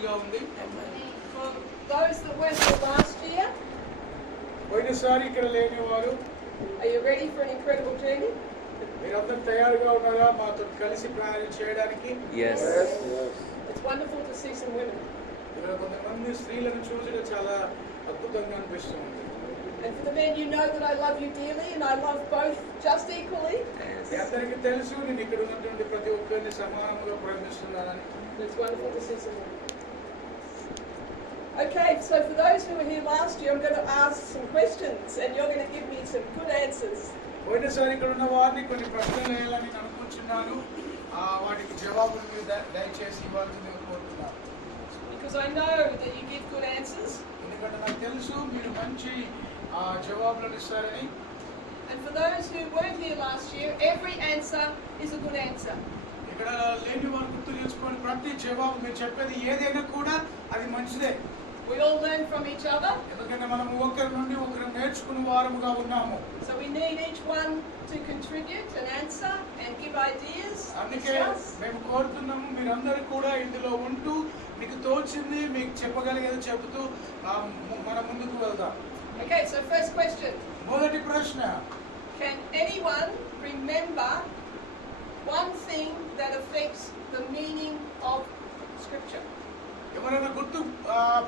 మంచిగా ఉంది. For those that weren't here last year, పోయినసారి ఇక్కడ లేని వారు are you ready for an incredible journey? మీరందరూ తయారుగా ఉన్నారా మాతో కలిసి ప్రయాణం చేయడానికి? Yes. It's wonderful to see some women. ఇక్కడ కొంతమంది స్త్రీలను చూడడం చాలా అద్భుతంగా అనిపిస్తుంది. And for the men, you know that I love you dearly and I love both just equally. మీ అందరికీ తెలుసు నేను ఇక్కడ ఉన్నటువంటి ప్రతి ఒక్కరిని సమానంగా ప్రేమిస్తున్నానని. It's wonderful to see some women. Okay, so for those who were here last year, I'm going to ask some questions and you're going to give me some good answers. పోయినసారి ఇక్కడ ఉన్న వారిని కొన్ని ప్రశ్నలు వేయాలని నేను అనుకుంటున్నాను. వాటికి జవాబులు మీరు దయచేసి ఇవ్వాల్సిందిగా కోరుతున్నాను. Because I know that you give good answers. ఎందుకంటే నాకు తెలుసు మీరు మంచి జవాబులను ఇస్తారని. And for those who weren't here last year, every answer is a good answer. ఇక్కడ లేని వారు గుర్తు తెచ్చుకొని ప్రతి జవాబు మీరు చెప్పేది ఏదైనా కూడా అది మంచిదే. We all learn from each other. ఎందుకంటే మనం ఒకరి నుండి ఒకరు నేర్చుకునే వారముగా ఉన్నాము. So we need each one to contribute an answer and give ideas. అందుకే మేము కోరుతున్నాము మీరందరూ కూడా ఇందులో ఉంటూ మీకు తోచింది మీకు చెప్పగలిగేది చెబుతూ మనం ముందుకు వెళ్దాం. Okay, so first question. మొదటి ప్రశ్న. Can anyone remember one thing that affects the meaning of Scripture? ఎవరైనా గుర్తు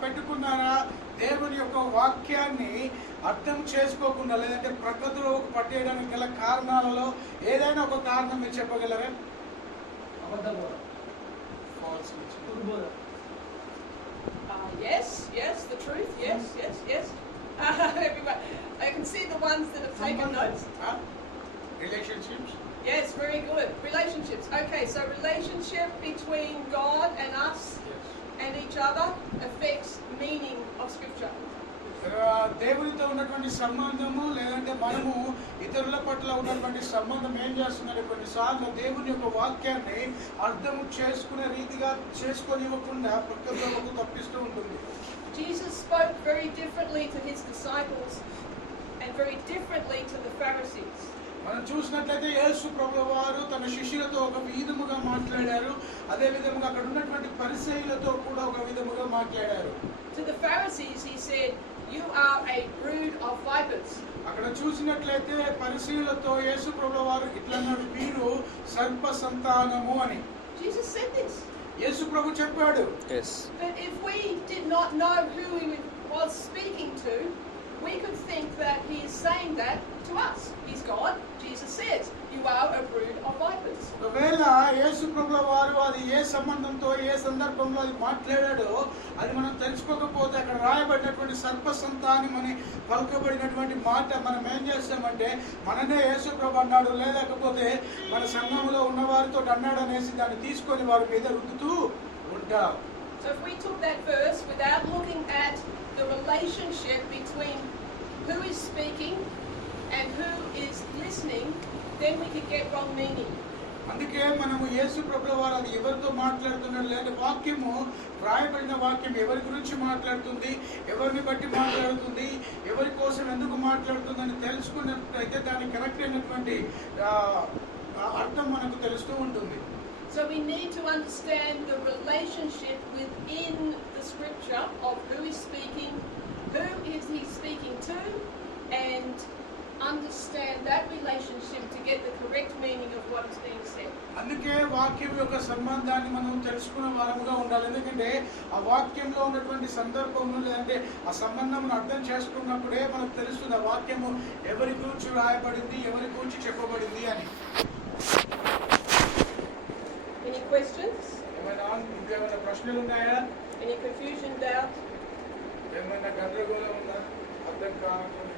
పెట్టుకున్నారా దేవుని యొక్క వాక్యాన్ని అర్థం చేసుకోకుండా లేదంటే ప్రకృతిలో పట్టేయడానికి గల కారణాలలో ఏదైనా ఒక కారణం మీరు చెప్పగలరా? Yes, the truth. Yes. Everybody, I can see the ones that have taken notes. Relationships. Yes, very good. Relationships. Okay, so relationship between God and us and each other affects meaning of Scripture. దేవునితో ఉన్నటువంటి సంబంధము లేదంటే మనము ఇతరుల పట్ల ఉన్నటువంటి సంబంధం ఏం చేస్తుందంటే కొన్నిసార్లు దేవుని యొక్క వాక్యాన్ని అర్థం చేసుకునే రీతిగా చేసుకోనివ్వకుండా ప్రకృతిలోకి తప్పిస్తూ ఉంటుంది. Jesus spoke very differently to his disciples and very differently to the Pharisees. మనం చూసినట్లయితే యేసు ప్రభువు వారు తన శిష్యులతో ఒక విధముగా మాట్లాడారు, అదే విధముగా అక్కడ ఉన్నటువంటి పరిసయ్యులతో కూడా ఒక విధముగా మాట్లాడారు. To the Pharisees he said, "You are a brood of vipers." అక్కడ చూసినట్లయితే పరిసయ్యులతో యేసు ప్రభువు వారు ఇట్లన్నాడు, మీరు సర్ప సంతానము అని. Jesus said this. యేసు ప్రభు చెప్పాడు. Yes. But if we did not know who he was speaking to, we could think that he is saying that to us. He's God. Jesus says, "You are a brood of vipers." ఒకవేళ యేసు ప్రభువు వారు అది ఏ సంబంధంతో ఏ సందర్భంలో అది మాట్లాడాడో అది మనం తెలుసుకోకపోతే అక్కడ రాయబడినటువంటి సర్ప సంతానం అని పలుకబడినటువంటి మాట మనం ఏం చేస్తామంటే మననే యేసు ప్రభు అన్నాడు లేకపోతే మన సంఘంలో ఉన్న వారితో అన్నాడు అనేసి దాన్ని తీసుకొని వారి మీద రుద్దుతూ ఉంటాం. So if we took that verse without looking at the relationship between who is speaking and who is listening, then we could get wrong meaning. అందుకే మనము యేసు ప్రభువు వారు అది ఎవరితో మాట్లాడుతున్నాడు లేదా వాక్యము రాయబడిన వాక్యం ఎవరి గురించి మాట్లాడుతుంది, ఎవరిని బట్టి మాట్లాడుతుంది, ఎవరి కోసం ఎందుకు మాట్లాడుతుందని తెలుసుకున్నట్లయితే దానికి కరెక్ట్ అయినటువంటి అర్థం మనకు తెలుస్తూ ఉంటుంది. So we need to understand the relationship within the Scripture of who is speaking, who is he speaking to, and understand that relationship to get the correct meaning of what is being said. అందుకే వాక్యం యొక్క సంబంధాన్ని మనం తెలుసుకునే వారముగా ఉండాలి. ఎందుకంటే ఆ వాక్యంలో ఉన్నటువంటి సందర్భంలో లేదంటే ఆ సంబంధం అర్థం చేసుకున్నప్పుడే మనకు తెలుస్తుంది ఆ వాక్యము ఎవరి గురించి రాయబడింది, ఎవరి గురించి చెప్పబడింది అని. Any questions? ఇంకేమైనా ప్రశ్నలు ఉన్నాయా? Any confusion, doubt? ఏమైనా గందరగోళం ఉందా? అర్థం కాకుండా?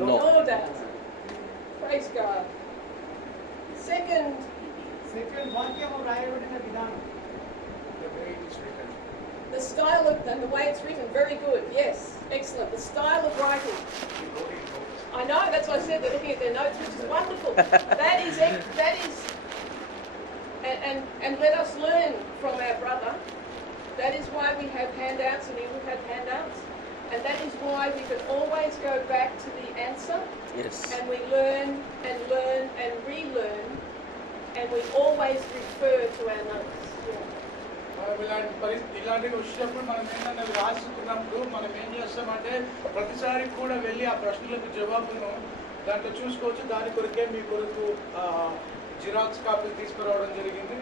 No doubt. Praise God. Second వాక్యము రాయబడిన విధానం. The style of and the way it's written, very good. Yes, excellent. The style of writing. I know, that's why I said they're looking at their notes, which is wonderful. that is, and let us learn from our brother. That is why we have handouts, and he would have handouts, and that is why we can always go back to the answer. Yes. And we learn and learn and relearn, and we always refer to our notes. Yeah. ఇలాంటి వచ్చినప్పుడు మనం ఏంటంటే రాసుకున్నప్పుడు మనం ఏం చేస్తామంటే ప్రతిసారి కూడా వెళ్ళి ఆ ప్రశ్నలకు జవాబును దాంట్లో చూసుకోవచ్చు. దాని కొరకే మీ కొరకు జిరాక్స్ కాపీలు తీసుకురావడం జరిగింది.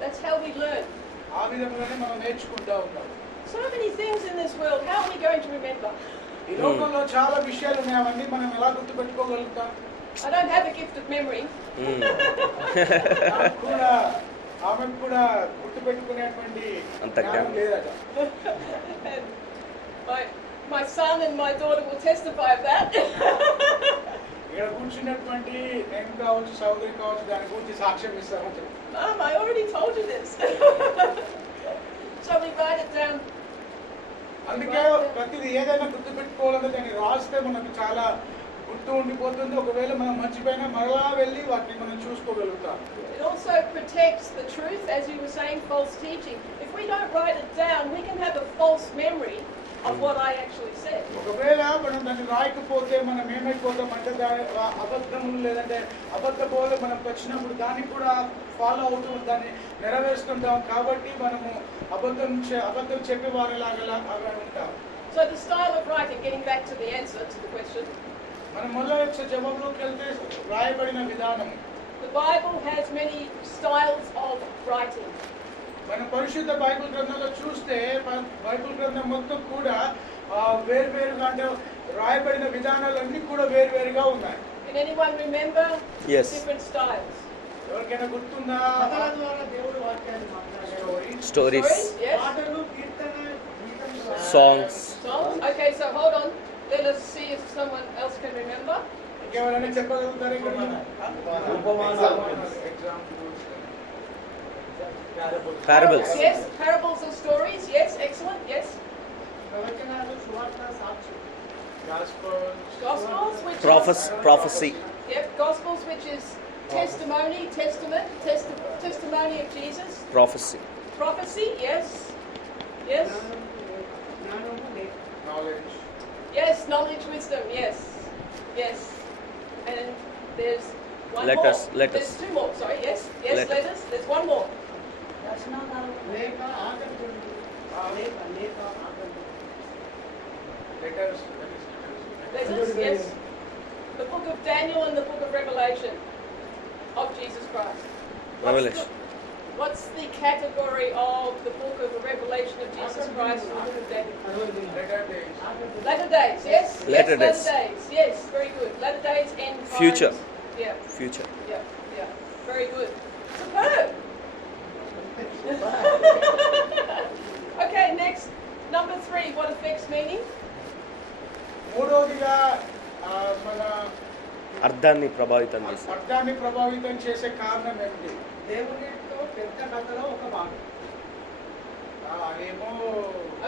That's how we learn. ఆ విధంగానే మనం నేర్చుకుంటా ఉన్నాం. So many things in this world. How are we going to remember? ఈ లోకంలో చాలా విషయాలు ఉన్నాయి. అవన్నీ మనం ఎలా గుర్తుపెట్టుకోగలుగుతాం? I don't have a gift of memory. ఆమెకు కూడా గుర్తుపెట్టుకునేటువంటి జ్ఞానం లేదట. My son and my daughter will testify of that. ఇక్కడ కూర్చున్నటువంటి నేను కావచ్చు, సోదరి కావచ్చు, దాని గురించి సాక్ష్యం ఇస్తామని చెప్పి. Mom, I already told you this. So we write it down. అందుకే ప్రతిది ఏదైనా గుర్తుపెట్టుకోవాలంటే దాన్ని రాస్తే మనకు చాలా గుర్తు ఉండిపోతుంది. ఒకవేళ మనం మర్చిపోయినా మరలా వెళ్ళి వాటిని మనం చూసుకోగలుగుతాం. It also protects the truth, as you were saying, false teaching. If we don't write it down, we can have a false memory of what I actually said. ఒకవేళ మనం దాన్ని రాయకపోతే మనం ఏమైపోతాం అంటే అబద్ధములు లేదంటే అబద్ధ బోధ మనకు వచ్చినప్పుడు దాన్ని కూడా ఫాలో అవుతూ దాన్ని నెరవేరుస్తుంటాం. కాబట్టి మనము అబద్ధం చెప్పే వారిలాగా ఉంటాం. So the style of writing, getting back to the answer to the question, మనం మళ్ళీ జవాబులోకి వెళ్తే రాయబడిన విధానం. the Bible has many styles of writing. మనం పరిశుద్ధ బైబిల్ గ్రంథంలో చూస్తే బైబిల్ గ్రంథం మొత్తం కూడా వేరువేరుగా అంటే రాయబడిన విధానాలన్నీ కూడా వేరువేరుగా ఉన్నాయి. Can anyone remember Yes. different styles? ఎవరికైనా గుర్తుందా? కథల ద్వారా దేవుడు వాక్యాన్ని మాట్లాడాడు. Stories, Yes. పాటలు, కీర్తన, గీతం ద్వారా. songs. Songs? Okay, so hold on. Let us see if someone else can remember. ఇంకెవరైనా చెప్పగలుగుతారు? ఇక్కడ Parables. Yes, parables or stories. Yes, excellent. Yes. ప్రవచనాలు, సువార్త, సాక్ష్యం. Gospels, which Prophecy. Yep, Gospels, which is testimony, testament, testimony of Jesus. Prophecy. Prophecy, yes. Yes. జ్ఞానము, లేఖ. Yes, knowledge, wisdom, yes. Yes. And there's one Letters, more. letters. There's two more, sorry, yes. Yes, Letters. letters. There's one more. లేఖ, ఆకర్షణ. లేఖ, ఆకర్షణ. Letters, yes. The book of Daniel and the book of Revelation of Jesus Christ. Revelation. What's the category of the book of the Revelation of Jesus Christ and the book of Daniel? Latter days, yes? Latter yes, days. Latter days, yes, very good. Latter days end times. Future. Yeah, Future. yeah, very good. Superb. Okay, next, number 3, what affects meaning? మూడోదిగా మన అర్థాన్ని ప్రభావితం చేసి అర్థాన్ని ప్రభావితం చేసే కారణం ఏమిటి? దేవునితో పెద్ద కథలో ఒక భాగం. అదేమో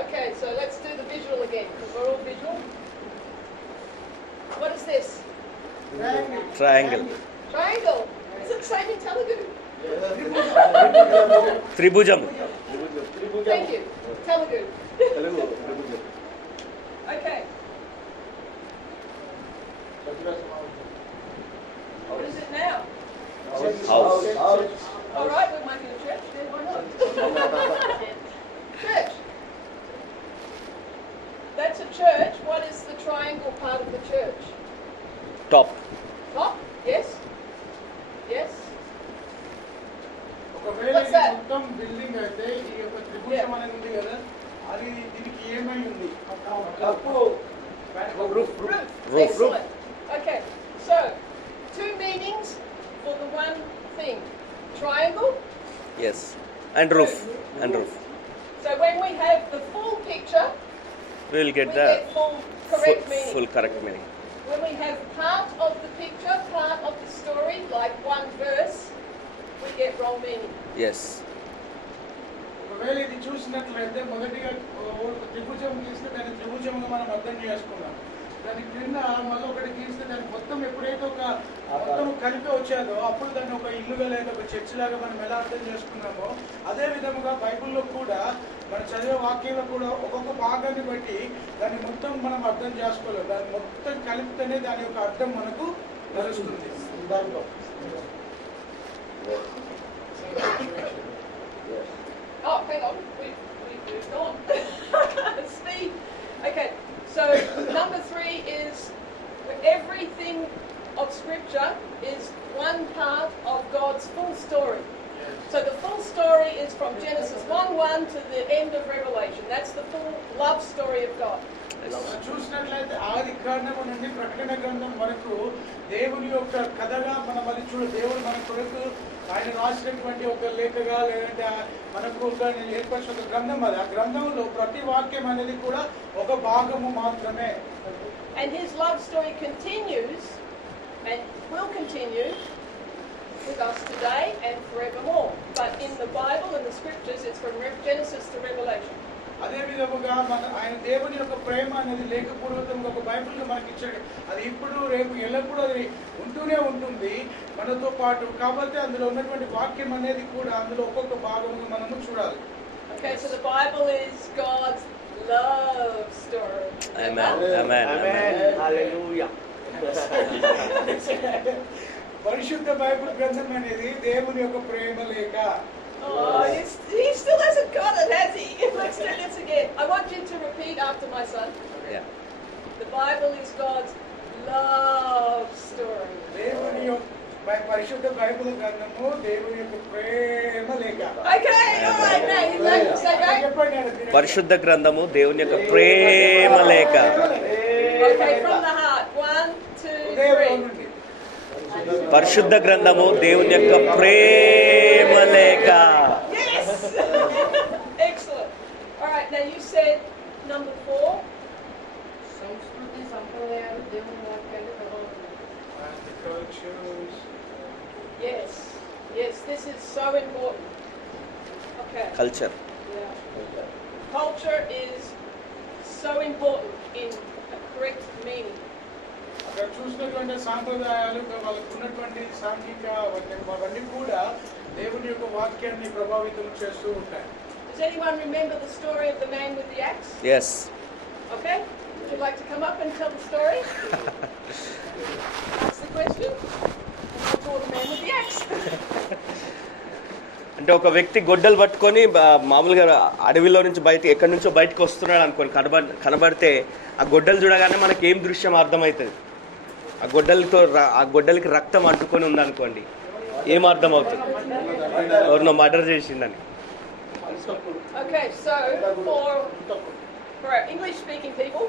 Okay, so let's do the visual again, because we're all visual. What is this? Triangle. Triangle. Is it the same in Telugu? Tribhujam. Thank you. Telugu. Okay. What is it now? House. All right, we're making a church. Yeah, why not? Church. That's a church. What is the triangle part of the church? Top. Top? Yes. Yes. ఒకవేళ What's ఇది that? మొత్తం building అయితే ఈ యొక్క త్రిభుజం అనేది ఉంది కదా, అది దీనికి ఏమై ఉంది? Roof. Excellent. Okay. So, 2 meanings for the one thing. Triangle. Yes. And roof. And roof. So when we have the full picture, We will get we the get full correct meaning. full correct meaning. When we have part of the picture, part of the story, like one verse, we get wrong meaning. Yes. ఒకవేళ ఇది చూసినట్లయితే మొదటిగా ఒక త్రిభుజం గీస్తే దాన్ని త్రిభుజంగా మనం అర్థం చేసుకున్నాం. దాని క్రింద మళ్ళీ ఒకటి గీస్తే దాన్ని మొత్తం ఎప్పుడైతే ఒక మొత్తం కలిపి వచ్చేదో అప్పుడు దాన్ని ఒక ఇల్లుగా లేదా ఒక చర్చ్ లాగా మనం ఎలా అర్థం చేసుకున్నామో అదే విధముగా బైబిల్లో కూడా మనం చదివే వాక్యంలో కూడా ఒక్కొక్క భాగాన్ని బట్టి దాన్ని మొత్తం మనం అర్థం చేసుకోలేము. దాన్ని మొత్తం కలిపితేనే దాని యొక్క అర్థం మనకు తెలుస్తుంది. Oh, hang on, we've moved on. Speed. Okay, so number 3 is everything of Scripture is one part of God's full story. So the full story is from Genesis 1:1 to the end of Revelation. That's the full love story of God. చూసినట్లయితే ఆది కాండము నుండి ప్రకటన గ్రంథం వరకు దేవుని యొక్క కథగా మనం అది దేవుడు మన కొరకు ఆయన రాసినటువంటి ఒక లేఖగా లేదంటే మనకు ఒక ఏర్పరిచిన ఒక గ్రంథం అది. ఆ గ్రంథంలో ప్రతి వాక్యం అనేది కూడా ఒక భాగము మాత్రమే. And his love story continues and will continue with us today and forevermore. But in the Bible and the Scriptures, it's from Genesis to Revelation. అదే విధముగా ఆయన దేవుని యొక్క ప్రేమ అనేది లేఖపూర్వకంగా ఒక బైబిల్ మనకి ఇచ్చాడు. అది ఇప్పుడు రేపు ఎల్లప్పుడూ అది ఉంటూనే ఉంటుంది మనతో పాటు. కాబట్టి అందులో ఉన్నటువంటి వాక్యం అనేది కూడా అందులో ఒక్కొక్క భాగంగా మనము చూడాలి. Okay, so the Bible is God's love story. Amen. Amen. Amen. Hallelujah. పరిశుద్ధ బైబిల్ గ్రంథం అనేది దేవుని యొక్క ప్రేమ లేఖ. Oh, he still hasn't got it, has he? Let's do this again. I want you to repeat after my son. Yeah. The Bible is God's love story. దేవుని యొక్క పరిశుద్ధ Bible గ్రంథము దేవుని యొక్క ప్రేమ లేఖ. Okay, all right, now you like to say that? చెప్పండి. పరిశుద్ధ గ్రంథము దేవుని యొక్క ప్రేమ లేఖ. Okay, from the heart. 1, 2, 3. పరిశుద్ధ గ్రంథము దేవుని యొక్క ప్రేమ లేఖ. Yes! Excellent. All right, now you said number 4. సంస్కృతి సంప్రదాయాలు దేవుని వాక్యాన్ని ప్రభావితం. Yes. Yes, this is so important. Okay. Culture. Yeah. Culture is so important in a correct meaning. అక్కడ చూసినటువంటి సాంప్రదాయాలు వాళ్ళకు ఉన్నటువంటి సాంఘిక అవన్నీ కూడా దేవుని యొక్క వాక్యాన్ని ప్రభావితం చేస్తూ ఉంటాయి. Does anyone remember the story of the man with the axe? Yes. Okay. Would you like to come up and tell the story? Ask the question. And I'll call the man with the axe. అంటే ఒక వ్యక్తి గొడ్డలు పట్టుకొని మామూలుగా అడవిలో నుంచి ఎక్కడి నుంచో బయటకు వస్తున్నాడు అనుకోని కనబడితే ఆ గొడ్డలు చూడగానే మనకి ఏం దృశ్యం అర్థమవుతుంది? ఆ గొడ్డలికి రక్తం అంటుకొని ఉందనుకోండి, ఏం అర్థం అవుతుంది? ఎవరినో మర్డర్ చేసిందని. Okay, so for English-speaking people,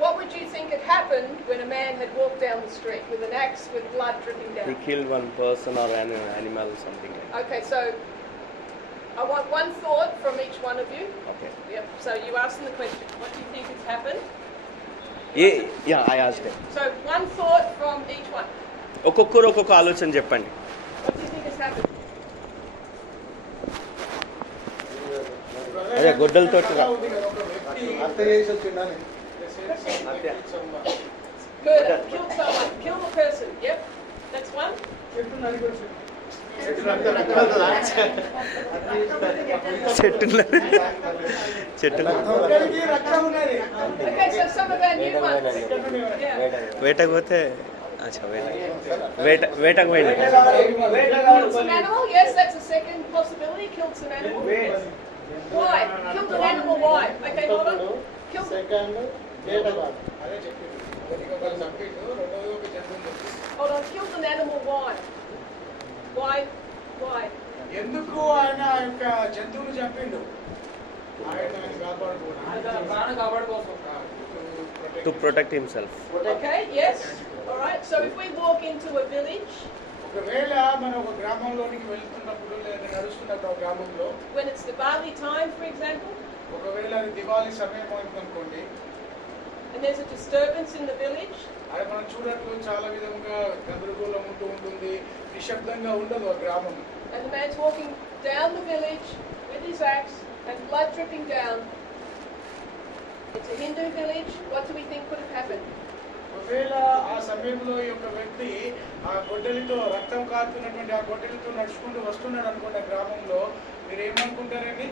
what would you think had happened when a man had walked down the street with an axe with blood dripping down? He killed one person or an animal or something like that. Okay, so I want one thought from each one of you. Okay. Yep. So you ask them the question. What do you think has happened? Yeah, I asked him. So one thought from each one. ఒక్కొక్కరు ఒక్కొక్క ఆలోచన చెప్పండి. What do you think has happened? అదే గొడ్డలతో ఒక వ్యక్తి హత్య చేసి వచ్చిందని. Good. Killed someone. Kill the person. Yep. That's one. చెట్టు నరికొచ్చు. చెట్టులో ఒక్కరికి రక్తం ఉన్నది. Okay, so some of our new ones. Yeah. వేటకు పోతే వేటకు పోయింది. Killed some animal. Yes, that's a second possibility. Killed some animal. Why? Killed an animal. Why? Okay, hold on. Killed. అదే చెప్పింది. ఒకరు చంపిండు, రెండోది ఒక జంతువు. Hold on. Killed an animal. Why? Why? Why? ఎందుకు ఆయన ఆ యొక్క జంతువును చంపిండు? ఆయన కాపాడుకోవడం. To protect himself. Okay. Yes. All right. So if we walk into a village, ఒకవేళ మనం ఒక గ్రామంలోనికి వెళ్తున్నప్పుడు లేదా నడుస్తున్నప్పుడు ఒక గ్రామంలో when it's Diwali time, for example, ఒకవేళ అది దివాళీ సమయం అనుకోండి, and there's a disturbance in the village, అది మనం చూడట్లు చాలా విధంగా గందరగోళం ఉంటూ ఉంటుంది, నిశ్శబ్దంగా ఉండదు ఆ గ్రామం. and the man's walking down the village with his axe and blood dripping down. It's a Hindu village. What do we think could have happened? ఒకవేళ ఆ సమయంలో ఈ యొక్క వ్యక్తి ఆ గొడ్డలితో రక్తం కారుతున్నటువంటి ఆ గొడ్డలితో నడుచుకుంటూ వస్తున్నాడు అనుకోండి ఆ గ్రామంలో, మీరు ఏమనుకుంటారండి?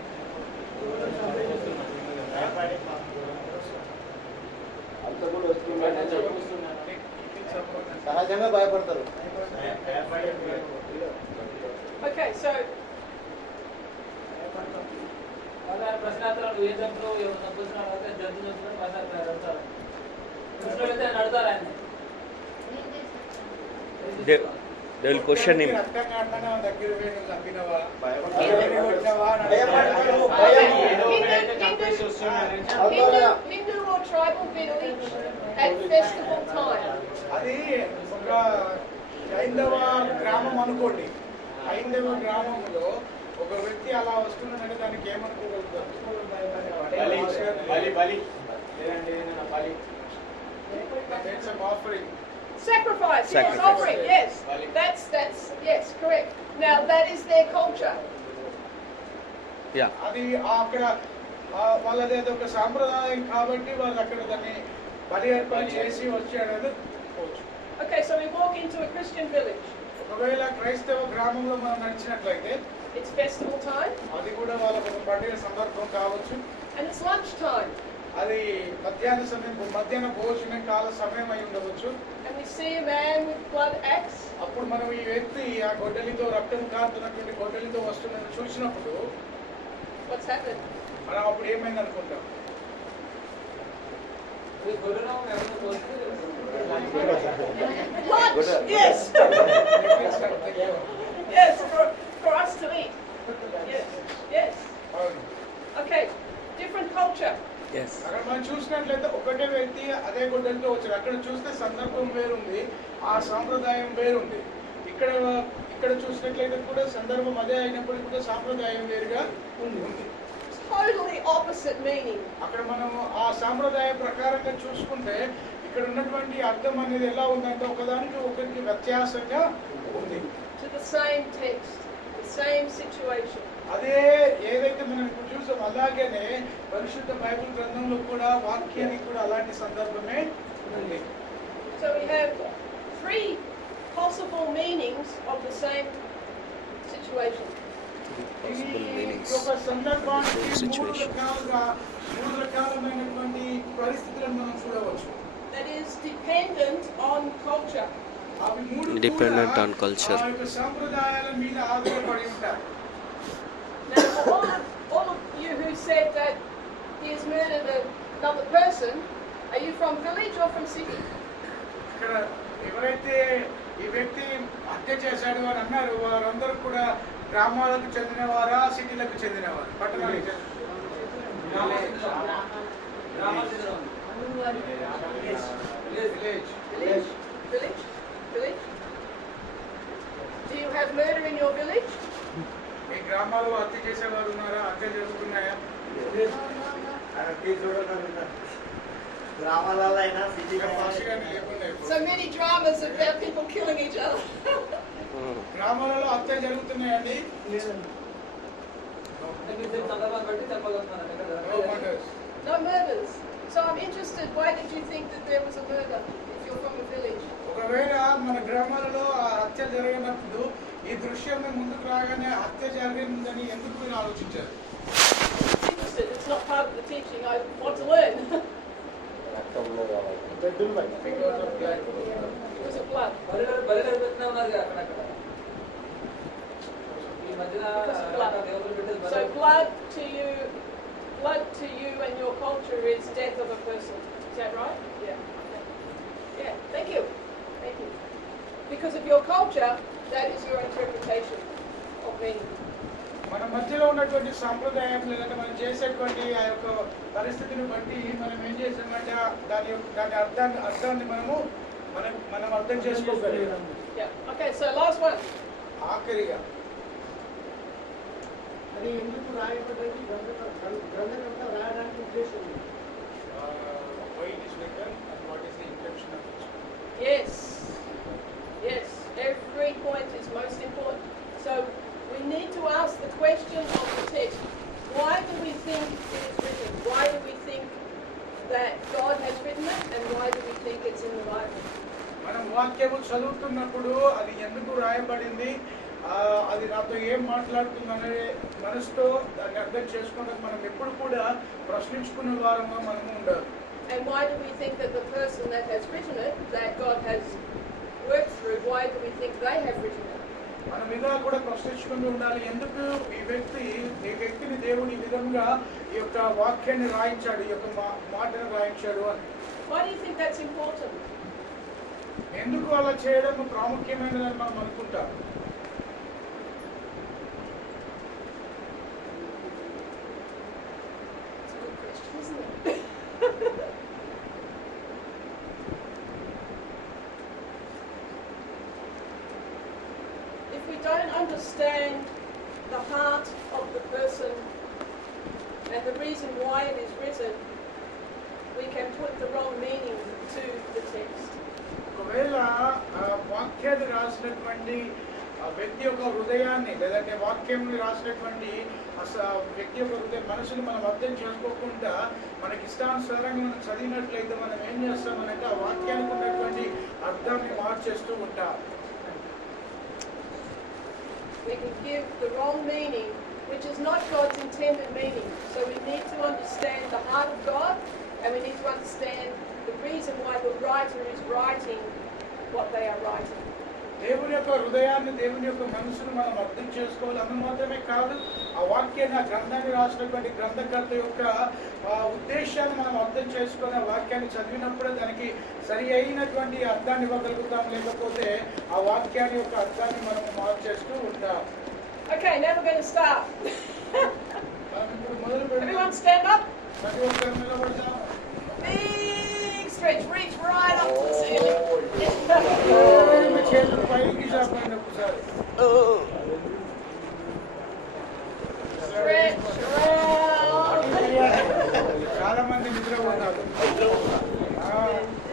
సహజంగా భయపడతారు. Okay, so నువ్వు ఏ చంపులో ఎవరు సంపాదించిన వాళ్ళకి జడ్జి చంపులో మాట్లాడతారు అంటారు. కృష్ణుడు అయితే నడతారు ఆయన. They will question him. రక్తం కారణంగా దగ్గర Venu చంపినవా Hindu or tribal village at festival time. అది ఒక హైందవ గ్రామం అనుకోండి. హైందవ గ్రామంలో ఒక వ్యక్తి అలా వస్తున్నాడంటే దానికి ఏమనుకోగలుగుతారు? Offering. Sacrifice, yes, Sacrifice. offering, yes. That's yes, correct. Now that is their culture. Yeah. అది అక్కడ వాళ్ళది ఒక సాంప్రదాయం కాబట్టి వాళ్ళు అక్కడ దాన్ని బలి అర్పణ చేసి వచ్చాడని అనుకోవచ్చు. Okay, so we walk into a Christian village. ఒకవేళ క్రైస్తవ గ్రామంలో మనం నడిచినట్లయితే It's festival time అది కూడా వాళ్ళకు ఒక పండుగ సందర్భం కావచ్చు. and it's lunch time. అది మధ్యాహ్న భోజనం కాల సమయం అయి ఉండవచ్చు. And we see a man with blood axe. అప్పుడు మనం ఈ వ్యక్తి ఆ గొడ్డలితో రక్తం కారుతున్నటువంటి గొడ్డలితో వస్తుందని చూసినప్పుడు What's happened? మనం అప్పుడు ఏమైంది అనుకుంటాం? Lunch, yes. Yes, for us to eat. Yes, yes. అవును. Okay, different culture. Yes. అక్కడ మనం చూసినట్లయితే ఒకటే వ్యక్తి అదే గొడ్డలితో వచ్చాడు. అక్కడ చూస్తే సందర్భం వేరుంది, ఆ సాంప్రదాయం వేరుంది. ఇక్కడ చూసినట్లయితే కూడా సందర్భం అదే అయినప్పుడు కూడా సాంప్రదాయం వేరుగా ఉంది. Totally opposite meaning. అక్కడ మనం ఆ సాంప్రదాయ ప్రకారంగా చూసుకుంటే ఇక్కడ ఉన్నటువంటి అర్థం అనేది ఎలా ఉందంటే ఒకదానికి ఒకరికి వ్యత్యాసంగా ఉంది. To the same text, the same situation. అదే ఏదైతే మనం ఇప్పుడు చూసాం అలాగనే పరిశుద్ధ బైబిల్ గ్రంథంలో కూడా వాక్యానికి కూడా అలాంటి సందర్భమే ఉంది. So we have three possible meanings of the same situation. Possible meanings. ఒక సందర్భానికి Situation. మూడు రకాలమైనటువంటి పరిస్థితులను మనం చూడవచ్చు. That is dependent on culture. అవి మూడు Dependent కూడా on culture. ఆ యొక్క సంప్రదాయాల మీద ఆధారపడి ఉంటాయి. Now, all of you who said that he has murdered another person, are you from village or from city? ఇక్కడ ఎవరైతే ఈ వ్యక్తి హత్య చేశాడు అని అన్నారు వారందరూ కూడా గ్రామాలకు చెందినవారా సిటీలకు చెందినవారు పట్టణాలకు Village? Village? Do you have murder in your village? మీ గ్రామాల్లో హత్య చేసేవారు ఉన్నారా? హత్య జరుగుతున్నాయా? So many dramas about people killing each other. గ్రామాలలో హత్య జరుగుతున్నాయండి. No murders. So I'm interested, why did you think that there was a murder if you're from a village? ఒకవేళ మన గ్రామాలలో ఆ హత్య జరిగినప్పుడు ఈ దృశ్యం ముందుకు రాగానే హత్య జరిగిందని ఎందుకు మీరు ఆలోచించారు? Interested. It's not part of the teaching. I want to learn. Because of blood. Because of blood. So blood to you and your culture is death of a person. Is that right? Yeah. Yeah. Thank you. Thank you. Because of your culture, that is your interpretation of meaning. మన మధ్యలో ఉన్నటువంటి సాంప్రదాయం లేదంటే మనం చేసేటువంటి ఆ యొక్క పరిస్థితిని బట్టి మనం ఏం చేసామంటే దాని అర్థాన్ని మనం అర్థం చేసుకోగలిగాం. Yeah. Okay. So last one. ఆఖరిగా అది ఎందుకు రాయబడ్డది గ్రంథకర్త రాయడానికి ఉద్దేశం ఉంది. why it is written and what is the intention of it. Yes. Yes. Every point is most important. So we need to ask the question of the text. Why do we think it is written? Why do we think that God has written it? And why do we think it's in the Bible? మనం వాక్యము చదువుతున్నప్పుడు అది ఎందుకు రాయబడింది, అది నాతో ఏం మాట్లాడుతుందనే మనసుతో దాన్ని అర్థం చేసుకోవడానికి మనం ఎప్పుడు కూడా ప్రశ్నించుకునే వారంగా మనము ఉండాలి. And why do we think that the person that has written it, that God has worked through, why do we think they have written it? మనం ఇలా కూడా ప్రశ్నించుకుంటూ ఉండాలి. ఎందుకు ఈ వ్యక్తిని దేవుడు ఈ విధంగా విధంగా ఈ యొక్క వాక్యాన్ని రాయించాడు, ఈ యొక్క మాటను రాయించాడు అని. Why do you think that's important? ఎందుకు అలా చేయడం ప్రాముఖ్యమైనదని మనం అనుకుంటాం? It's a good question, isn't it? If we don't understand the heart of the person and the reason why it is written, we can put the wrong meaning to the text. ఒకవేళ ఆ వాక్యాన్ని రాసినటువంటి ఆ వ్యక్తి యొక్క హృదయాన్ని, లేదంటే వాక్యంని రాసినటువంటి వ్యక్తి యొక్క హృదయ మనసుని మనం అర్థం చేసుకోకుండా మనకి ఇష్టానుసారంగా మనం చదివినట్లయితే మనం ఏం చేస్తామనంటే ఆ వాక్యానికి ఉన్నటువంటి అర్థాన్ని మార్చేస్తూ ఉంటాం. We can give the wrong meaning, which is not God's intended meaning. So we need to understand the heart of God, and we need to understand the reason why the writer is writing what they are writing. దేవుని యొక్క హృదయాన్ని, దేవుని యొక్క మనసును మనం అర్థం చేసుకోవాలి. అన్న మాత్రమే కాదు, ఆ వాక్యాన్ని, ఆ గ్రంథాన్ని రాసినటువంటి గ్రంథకర్త యొక్క ఉద్దేశాన్ని మనం అర్థం చేసుకొని ఆ వాక్యాన్ని చదివినప్పుడే దానికి సరి అయినటువంటి అర్థాన్ని ఇవ్వగలుగుతాం. లేకపోతే ఆ వాక్యాన్ని యొక్క అర్థాన్ని మనం మార్చేస్తూ ఉంటాం. Okay, now we're going to start. మనం ఇప్పుడు మొదలు పెడతాం. Everyone stand up. ప్రతి ఒక్కరు నిలబడతాం. Big stretch, reach right up to the ceiling. చేతులు పైకి చాపండి ఒకసారి. Stretch around. చాలా మంది నిద్రపోతారు.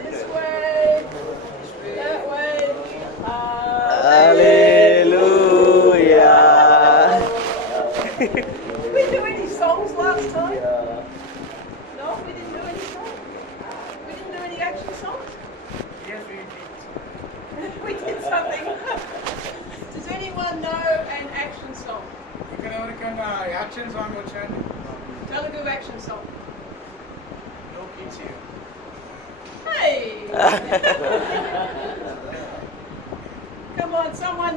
This way, that way. Hallelujah. Did we do any songs last time? No, we didn't do any songs. We didn't do any action songs. Yes, we did. We did something. Does anyone know an action song? ఇక్కడ ఎవరికైనా action song వచ్చాయండి? Telugu action song. No kids here. Hey! Come on, someone.